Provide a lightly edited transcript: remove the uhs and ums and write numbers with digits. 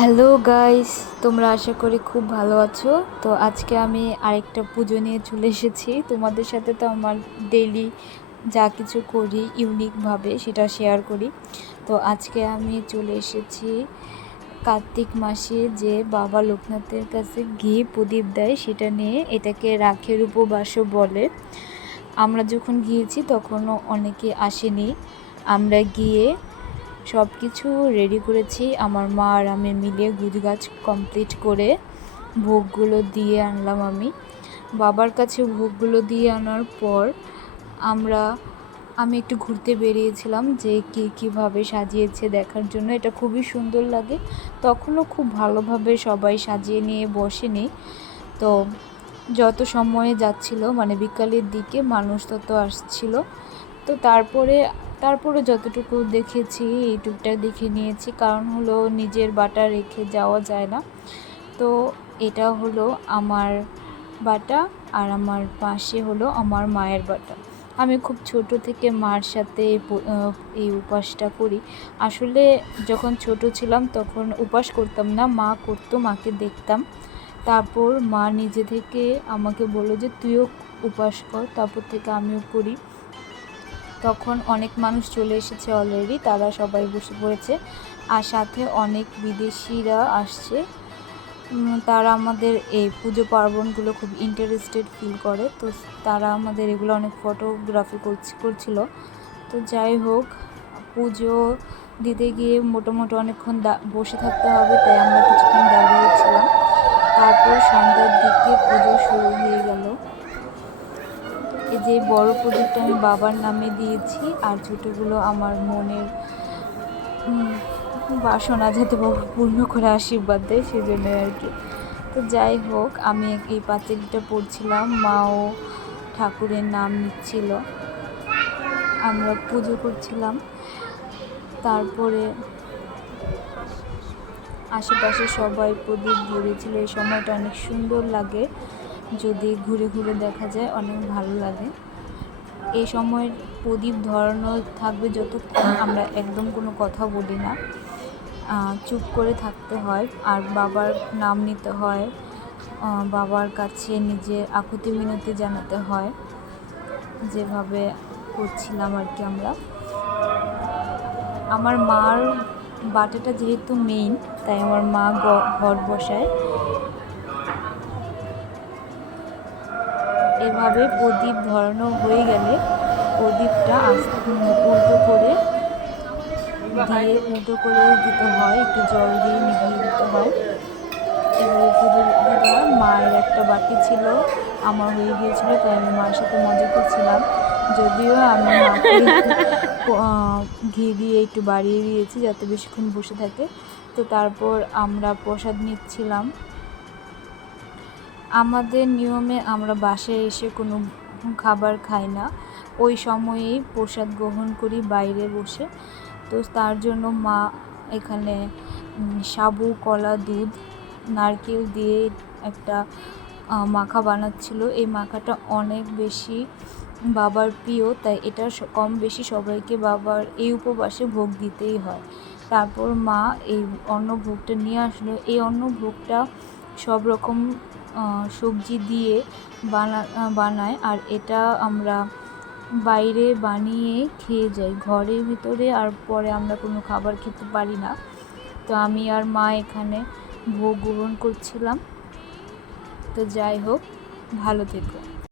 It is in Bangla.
হ্যালো গাইস, তোমরা আশা করি খুব ভালো আছো। তো আজকে আমি আরেকটা পুজো নিয়ে চলে এসেছি তোমাদের সাথে। তো আমার ডেইলি যা কিছু করি ইউনিকভাবে সেটা শেয়ার করি। তো আজকে আমি চলে এসেছি কার্তিক মাসে যে বাবা লোকনাথের কাছে ঘি প্রদীপ দেয় সেটা নিয়ে। এটাকে রাখের উপবাসও বলে। আমরা যখন গিয়েছি তখনও অনেকে আসেনি। আমরা গিয়ে সব কিছু রেডি করেছি, আমার মা আর আমি মিলে গুছগাছ কমপ্লিট করে ভোগগুলো দিয়ে আনলাম। আমি বাবার কাছে ভোগগুলো দিয়ে আনার পর আমি একটু ঘুরতে বেরিয়েছিলাম যে কীভাবে সাজিয়েছে দেখার জন্য। এটা খুবই সুন্দর লাগে। তখনও খুব ভালোভাবে সবাই সাজিয়ে নিয়ে বসেনি। তো যত সময়ে যাচ্ছিল মানে বিকালের দিকে মানুষ তত আসছিল। তো তারপরে যতটুকু দেখেছি এইটুকটা দেখে নিয়েছি, কারণ হলো নিজের বাটা রেখে যাওয়া যায় না। তো এটা হলো আমার বাটা আর আমার পাশে হলো আমার মায়ের বাটা। আমি খুব ছোট থেকে মার সাথে এই উপাসটা করি। আসলে যখন ছোট ছিলাম তখন উপাস করতাম না, মা করতো, মাকে দেখতাম। তারপর মা নিজে থেকে আমাকে বললো যে তুইও উপাস কর। তারপর থেকে আমিও করি। তখন অনেক মানুষ চলে এসেছে অলরেডি, তারা সবাই বসে পড়েছে। আর সাথে অনেক বিদেশিরা আসছে। তারা আমাদের এই পুজো পার্বণগুলো খুব ইন্টারেস্টেড ফিল করে। তো তারা আমাদের এগুলো অনেক ফটোগ্রাফি করছিল। তো যাই হোক, পুজো দিতে গিয়ে মোটামুটি অনেকক্ষণ বসে থাকতে হবে, তাই আমরা কিছুক্ষণ দাঁড়িয়েছিলাম। তারপর সন্ধ্যার দিকে পুজো শুরু হয়ে গেল। এই যে বড় প্রদীপটা আমি বাবার নামে দিয়েছি, আর ছোটোগুলো আমার মনের বাসনা যাতে বাবা পূর্ণ করে আশীর্বাদ দেয় সেজন্য আর কি। তো যাই হোক, আমি এই পাঁচিলটা পড়ছিলাম, মাও ঠাকুরের নাম নিচ্ছিল, আমরা পুজো করছিলাম। তারপরে আশেপাশে সবাই প্রদীপ ধরেছিল। এই সময়টা অনেক সুন্দর লাগে, যদি ঘুরে ঘুরে দেখা যায় অনেক ভালো লাগে। এই সময়ের প্রদীপ ধরানো থাকবে যতক্ষণ আমরা একদম কোনো কথা বলি না, চুপ করে থাকতে হয় আর বাবার নাম নিতে হয়, বাবার কাছে নিজের আকুতি মিনতি জানাতে হয়, যেভাবে করছিলাম আর কি আমরা। আমার মার বাটাটা যেহেতু মেইন, তাই আমার মা ঘট বসায়। এভাবে প্রদীপ ধরানো হয়ে গেলে প্রদীপটা উল্টো করে দিতে হয়, একটু জল দিয়ে নিভিয়ে দিতে হয়। এভাবে পুজো দিতে হয়। মায়ের একটা বাকি ছিল, আমার হয়ে গিয়েছিল, তাই আমি মায়ের সাথে মজা করছিলাম। যদিও আমি মাকে ঘি দিয়ে একটু বাড়িয়ে দিয়েছি যাতে বেশিক্ষণ বসে থাকে। তো তারপর আমরা প্রসাদ নিচ্ছিলাম। আমাদের নিয়মে আমরা বাসায় এসে কোনো খাবার খাই না, ওই সময়েই প্রসাদ গ্রহণ করি বাইরে বসে। তো তার জন্য মা এখানে সাবু, কলা, দুধ, নারকেল দিয়ে একটা মাখা বানাচ্ছিল। এই মাখাটা অনেক বেশি বাবার প্রিয়, তাই এটা কম বেশি সবাইকে বাবার এই উপবাসে ভোগ দিতেই হয়। তারপর মা এই অন্নভোগটা নিয়ে আসলো। এই অন্নভোগটা সব রকম সবজি দিয়ে বানায়, আর এটা আমরা বাইরে বানিয়ে খেয়ে যাই ঘরের ভিতরে, আর পরে আমরা কোনো খাবার খেতে পারি না। তো আমি আর মা এখানে ভোগ গ্রহণ করছিলাম। তো যাই হোক, ভালো থেকো।